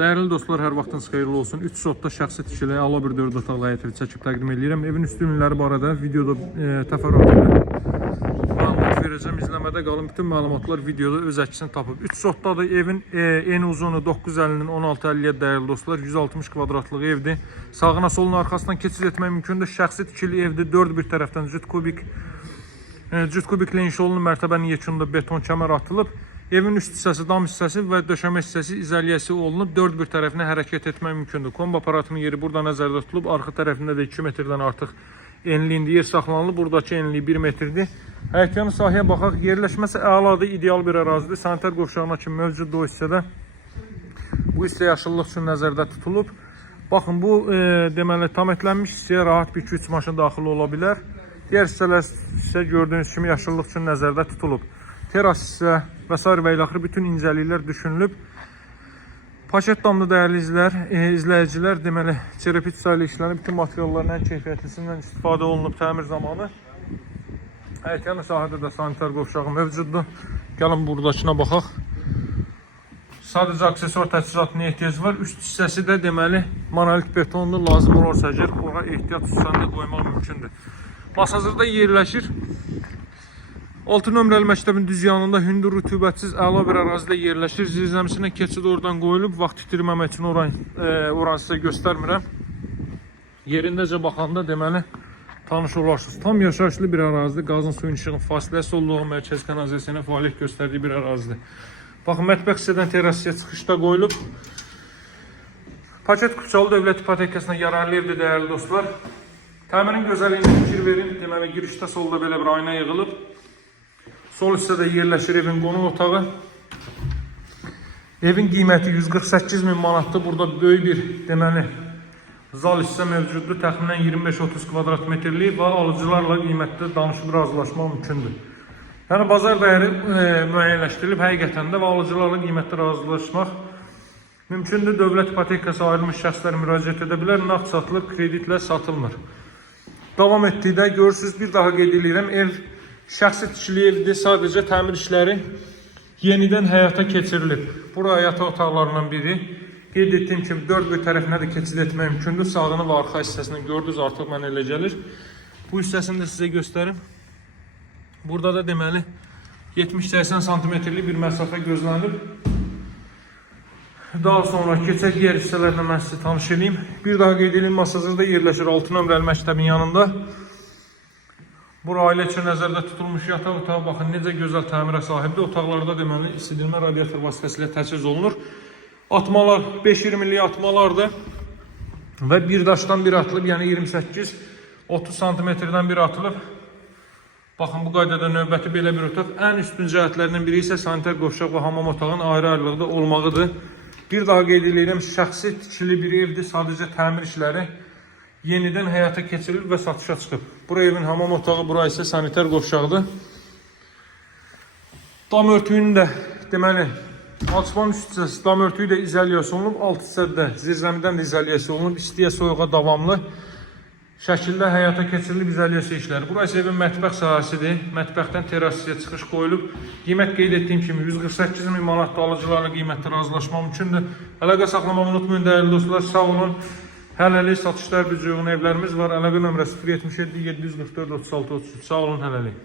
Dəyərli dostlar, hər vaxtınız xeyirli olsun. 3 sotda şəxsi tikili ala bir 4 otaqlı həyət evi çəkib təqdim edirəm. Evin üstünlükləri barədə videoda təfərrüat məlumat verəcəm. İzləmədə qalın. Bütün məlumatlar videoda öz əksini tapıb. 3 sotdadır. Evin eni uzunu 950-nin 1650-yə dəyərli dostlar. 160 kvadratlıq evdir. Sağına soluna arxasından keçid etmək mümkündür. Şəxsi tikili evdir. 4 bir tərəfdən cüt kubiklə inşa olunub. Mərtəbənin yekununda beton kəmər atılıb. Evin üst hissəsi, dam hissəsi və döşəmə hissəsi izolyasiya olunub. 4 bir tərəfinə hərəkət etmək mümkündür. Kombi aparatının yeri burada nəzərdə tutulub. Arxa tərəfində də 2 metrdən artıq enliyində yer saxlanılıb. Buradakı enliyi 1 metrdir. Həyətyanı sahəyə baxaq. Yerləşməsi əladır, ideal bir ərazidir. Sanitar qovşağına kimi mövcuddur o hissədə. Bu hissə yaşıllıq üçün nəzərdə tutulub. Baxın, bu deməli tam etlənmiş hissəyə rahat bir 2-3 maşın daxil ola bilər. Digər hissələr isə gördüyünüz kimi yaşıllıq üçün nəzərdə tutulub. Teras hissə və s. və ilaxır bütün incəliklər düşünülüb. Paket damlı dəyərli izləyicilər, deməli çerepit sayılı işlənib, bütün materialların ən keyfiyyətlisindən istifadə olunub təmir zamanı. Həyətyanı sahədə də sanitar qovşağı mövcuddur. Gəlin buradakına baxaq. Sadəcə aksesuar təchizatına ehtiyac var. Üst hissəsi də deməli monolit betonlu, lazım olursa əgər ora ehtiyat üstündə qoymaq mümkündür. Masazırda yerləşir. 6 nömrəli məktəbin düz yanında hündür rütubətsiz əla bir ərazidə yerləşir. Zirzəmisinə keçid oradan qoyulub. Vaxt itirməmək üçün oranı sizə göstərmirəm. Yerindəcə baxanda deməli tanış olarsınız. Tam yaşayışlı bir ərazidir. Qazın suyun işığın fasiləsi olduğu mərkəz kanalizasiyasına fəaliyyət göstərdiyi bir ərazidir. Baxın, mətbəx hissədən terrasıya çıxışda qoyulub. Paket Kupçalı Dövlət İpotekasına yararlı evdir dəyərli dostlar. Təmirin gözəlliyinə fikir verin. Deməli girişdə solda belə bir ayna yığılıb. Sol hissədə yerləşir evin qonaq otağı. Evin qiyməti 148.000 manatdır. Burada böyük bir deməli zal hissə mövcuddur. Təxminən 25-30 kvadrat metrlik və alıcılarla qiymətdə danışıb razılaşmaq mümkündür. Yəni bazar dəyəri müəyyənləşdirilib həqiqətən də və alıcılarla qiymətdə razılaşmaq mümkündür. Dövlət ipotekası ayrılmış şəxslər müraciət edə bilər. Nağd satılır, kreditlə satılmır. Davam etdikdə görürsünüz, bir daha qeyd edirəm, ev şəxsi tikili evdir. Sadəcə təmir işləri yenidən həyata keçirilib. Bura yataq otaqlarından biri. Qeyd etdiyim kimi 4 bir tərəfinə də keçid etmək mümkündür. Sağını və arxa hissəsini gördünüz, artıq mənə elə gəlir. Bu hissəsini də sizə göstərim. Burada da deməli 70-80 santimetrlik bir məsafə gözlənilib. Daha sonra keçək digər hissələrlə mən sizə tanış edeyim. Bir daha qeyd edeyim, Masazırda yerləşir 6 nömrəli məktəbin yanında. Bura ailə üçün nəzərdə tutulmuş yataq otağı. Baxın, necə gözəl təmirə sahibdir. Otaqlarda deməli isidilmə radiator vasitəsilə təchiz olunur. Atmalar 5-20'lik atmalardır. Və bir daşdan bir atılıb, yəni 28-30 santimetrdən bir atılıb. Baxın, bu qaydada növbəti belə bir otaq. Ən üstün cəhətlərindən biri isə sanitar qovşaq və hamam otağının ayrı-ayrılıqda olmağıdır. Bir daha qeyd edirəm, şəxsi tikili bir evdir. Sadəcə təmir işləri yenidən həyata keçirilib və satışa çıxıb. Bura evin hamam otağı, bura isə sanitar qovşaqdır. Dam örtüyünün də deməli alçıpanın üst hissəsi dam örtüyü də izolyasiya olunub, alt hissədə zirzəmidən də izolyasiya olunub, istiyə soyuğa davamlı şəkildə həyata keçirilib izolyasiya işləri. Bura isə evin mətbəx sahəsidir. Mətbəxdən terrasıya çıxış qoyulub. Qiymət qeyd etdiyim kimi 148.000 manat alıcılarla qiymətdə razılaşmaq mümkündür. Əlaqə saxlamağı unutmayın dəyərli dostlar. Sağ olun. Hələlik satışlar büdcə uyğun evlərimiz var. Əlaqə nömrəsi 077 744 36 33. Sağ olun, hələlik.